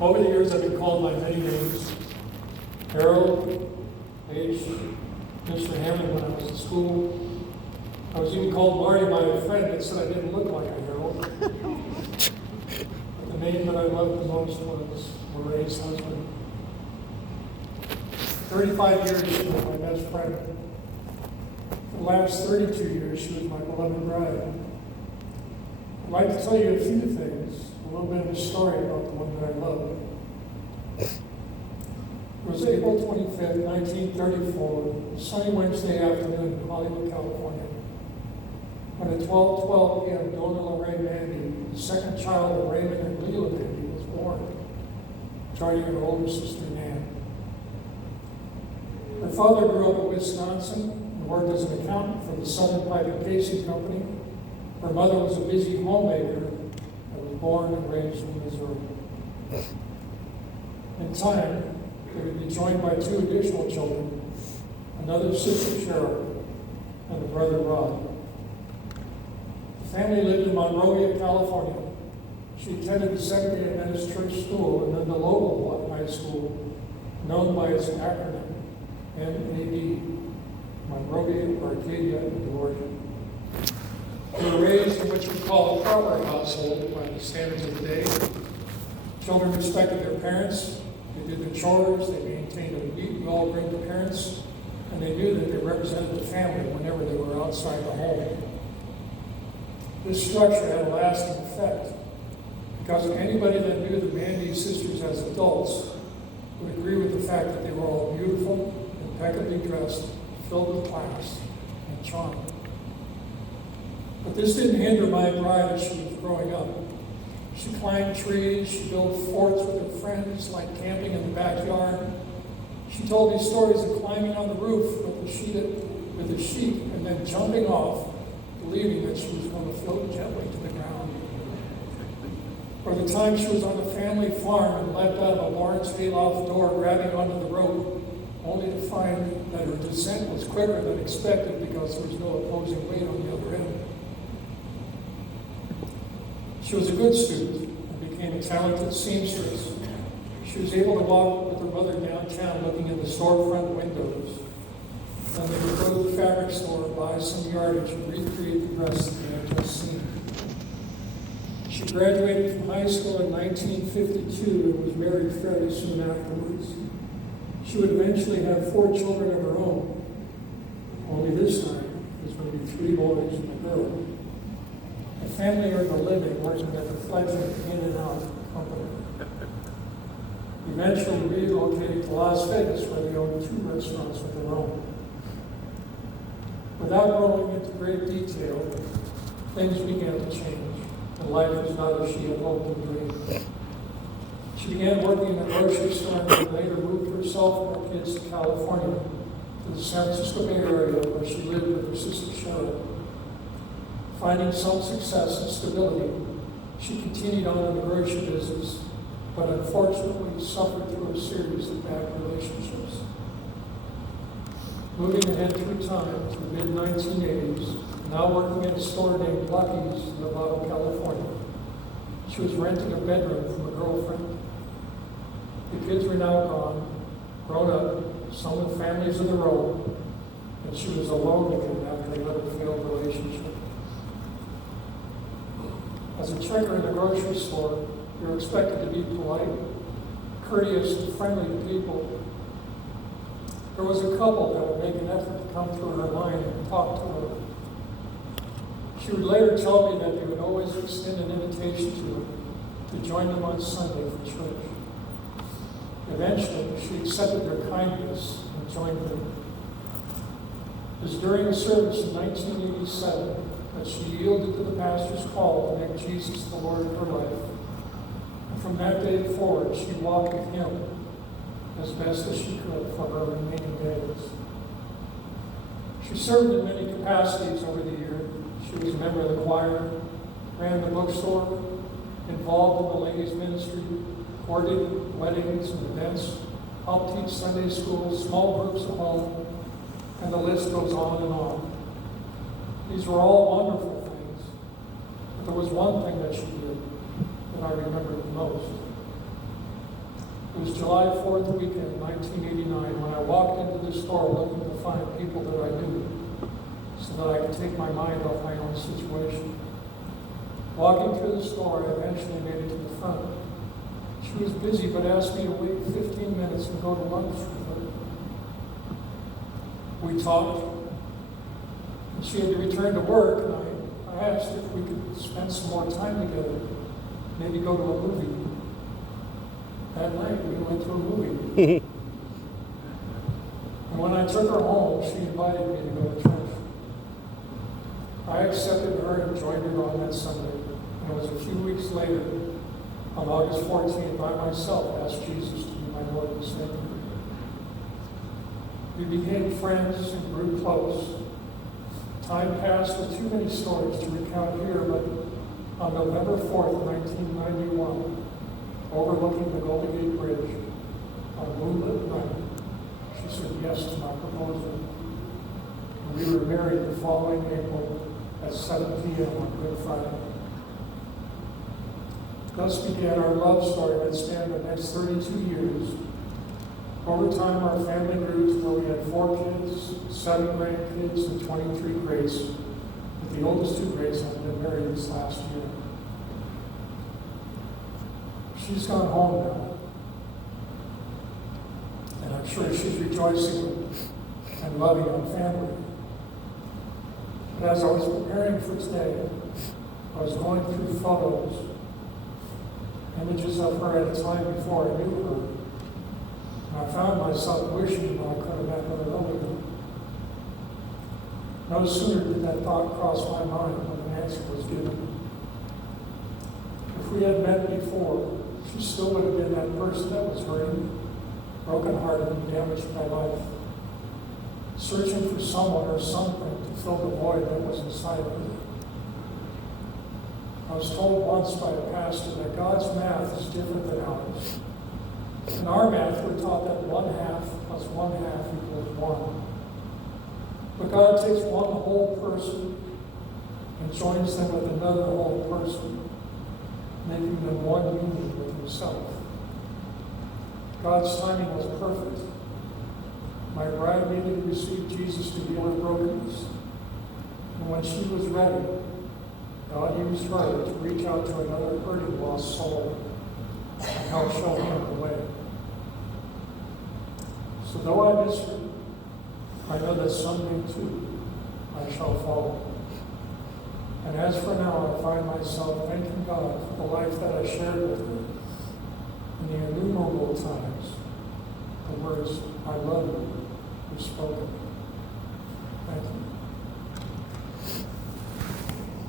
Over the years, I've been called by many names. Harold, H, Mr. Hammond when I was in school. I was even called Marty by a friend that said I didn't look like a Harold. But the name that I loved the most was Lorraine's husband. 35 years she was my best friend. For the last 32 years, she was my beloved bride. I'd like to tell you a few things, a little bit of a story about the one that I loved. It was April 25th, 1934, a sunny Wednesday afternoon in Hollywood, California, when at 12:12 p.m., Donna Lorraine Mandy, the second child of Raymond and Leela Mandy, was born, joining her older sister Nan. Her father grew up in Wisconsin and worked as an accountant for the Southern Pipe and Casing Company. Her mother was a busy homemaker and was born and raised in Missouri. In time, they would be joined by two additional children, another sister Cheryl and a brother Rod. The family lived in Monrovia, California. She attended the Secondary Adventist Church School and then the local high school, known by its acronym, MAD, Monrovia, Arcadia, and Oregon. They were raised in what you call a proper household by the standards of the day. Children respected their parents, they did their chores, they maintained a neat, well-groomed appearance, and they knew that they represented the family whenever they were outside the home. This structure had a lasting effect because anybody that knew the Mandy sisters as adults would agree with the fact that they were all beautiful, impeccably dressed, filled with class and charm. But this didn't hinder my bride as she was growing up. She climbed trees, she built forts with her friends, like camping in the backyard. She told me stories of climbing on the roof with the sheep and then jumping off, believing that she was going to float gently to the ground. Or the time she was on the family farm and leapt out of a Lawrence hayloft door, grabbing onto the rope, only to find that her descent was quicker than expected because there was no opposing weight on the other end. She was a good student and became a talented seamstress. She was able to walk with her mother downtown looking in the storefront windows. Then they would go to the fabric store, buy some yardage, and recreate the dress that they had just seen. She graduated from high school in 1952 and was married fairly soon afterwards. She would eventually have 4 children of her own. Only this time, there's going to be 3 boys and a girl. The family earned a living working at the fledgling In-N-Out company. Eventually relocated to Las Vegas, where they owned 2 restaurants of their own. Without going into great detail, things began to change, and life was not as she had hoped and dreamed. She began working in a grocery store and later moved herself and her kids to California, to the San Francisco Bay Area, where she lived with her sister Cheryl. Finding some success and stability, she continued on in the grocery business, but unfortunately suffered through a series of bad relationships. Moving ahead through time to the mid-1980s, now working at a store named Lucky's in Novato, California, she was renting a bedroom from a girlfriend. The kids were now gone, grown up, some with families of their own, and she was alone again after another failed relationship. As a checker in a grocery store, you're expected to be polite, courteous, and friendly to people. There was a couple that would make an effort to come through her line and talk to her. She would later tell me that they would always extend an invitation to her to join them on Sunday for church. Eventually, she accepted their kindness and joined them. It was during a service in 1987 that she yielded to the pastor's call to make Jesus the Lord of her life. And from that day forward, she walked with him as best as she could for her remaining days. She served in many capacities over the years. She was a member of the choir, ran the bookstore, involved in the ladies' ministry, coordinated weddings and events, helped teach Sunday school, small groups at home, and the list goes on and on. These were all wonderful things, but there was one thing that she did that I remember the most. It was July 4th weekend, 1989, when I walked into the store looking to find people that I knew so that I could take my mind off my own situation. Walking through the store, I eventually made it to the front. She was busy, but asked me to wait 15 minutes and go to lunch with her. We talked, and she had to return to work, and I asked if we could spend some more time together, maybe go to a movie. That night, we went to a movie. And when I took her home, she invited me to go to church. I accepted her and joined her on that Sunday. And it was a few weeks later, on August 14th, I myself asked Jesus to be my Lord and Savior. We became friends and grew close. Time passed with too many stories to recount here, but on November 4th, 1991, overlooking the Golden Gate Bridge, on a moonlit night, she said yes to my proposal. And we were married the following April at 7 p.m. on Good Friday. Thus began our love story that spanned the next 32 years. Over time, our family grew to where we had 4 kids, 7 grandkids, and 23 greats, with the oldest 2 greats having been married this last year. She's gone home now, and I'm sure she's rejoicing and loving our family. But as I was preparing for today, I was going through photos, images of her at a time before I knew her, and I found myself wishing I could have met her earlier. No sooner did that thought cross my mind when an answer was given. If we had met before, she still would have been that person that was hurting, brokenhearted, and damaged by life, searching for someone or something to fill the void that was inside of her. I was told once by a pastor that God's math is different than ours. In our math, we're taught that 1/2 plus 1/2 equals 1. But God takes one whole person and joins them with another whole person, making them one union with himself. God's timing was perfect. My bride needed to receive Jesus to heal her brokenness. And when she was ready, God used her to reach out to another hurting, lost soul and help show him the way. So though I miss her, I know that someday too I shall follow. And as for now, I find myself thanking God for the life that I shared with her, and the innumerable times the words, "I love you," were spoken.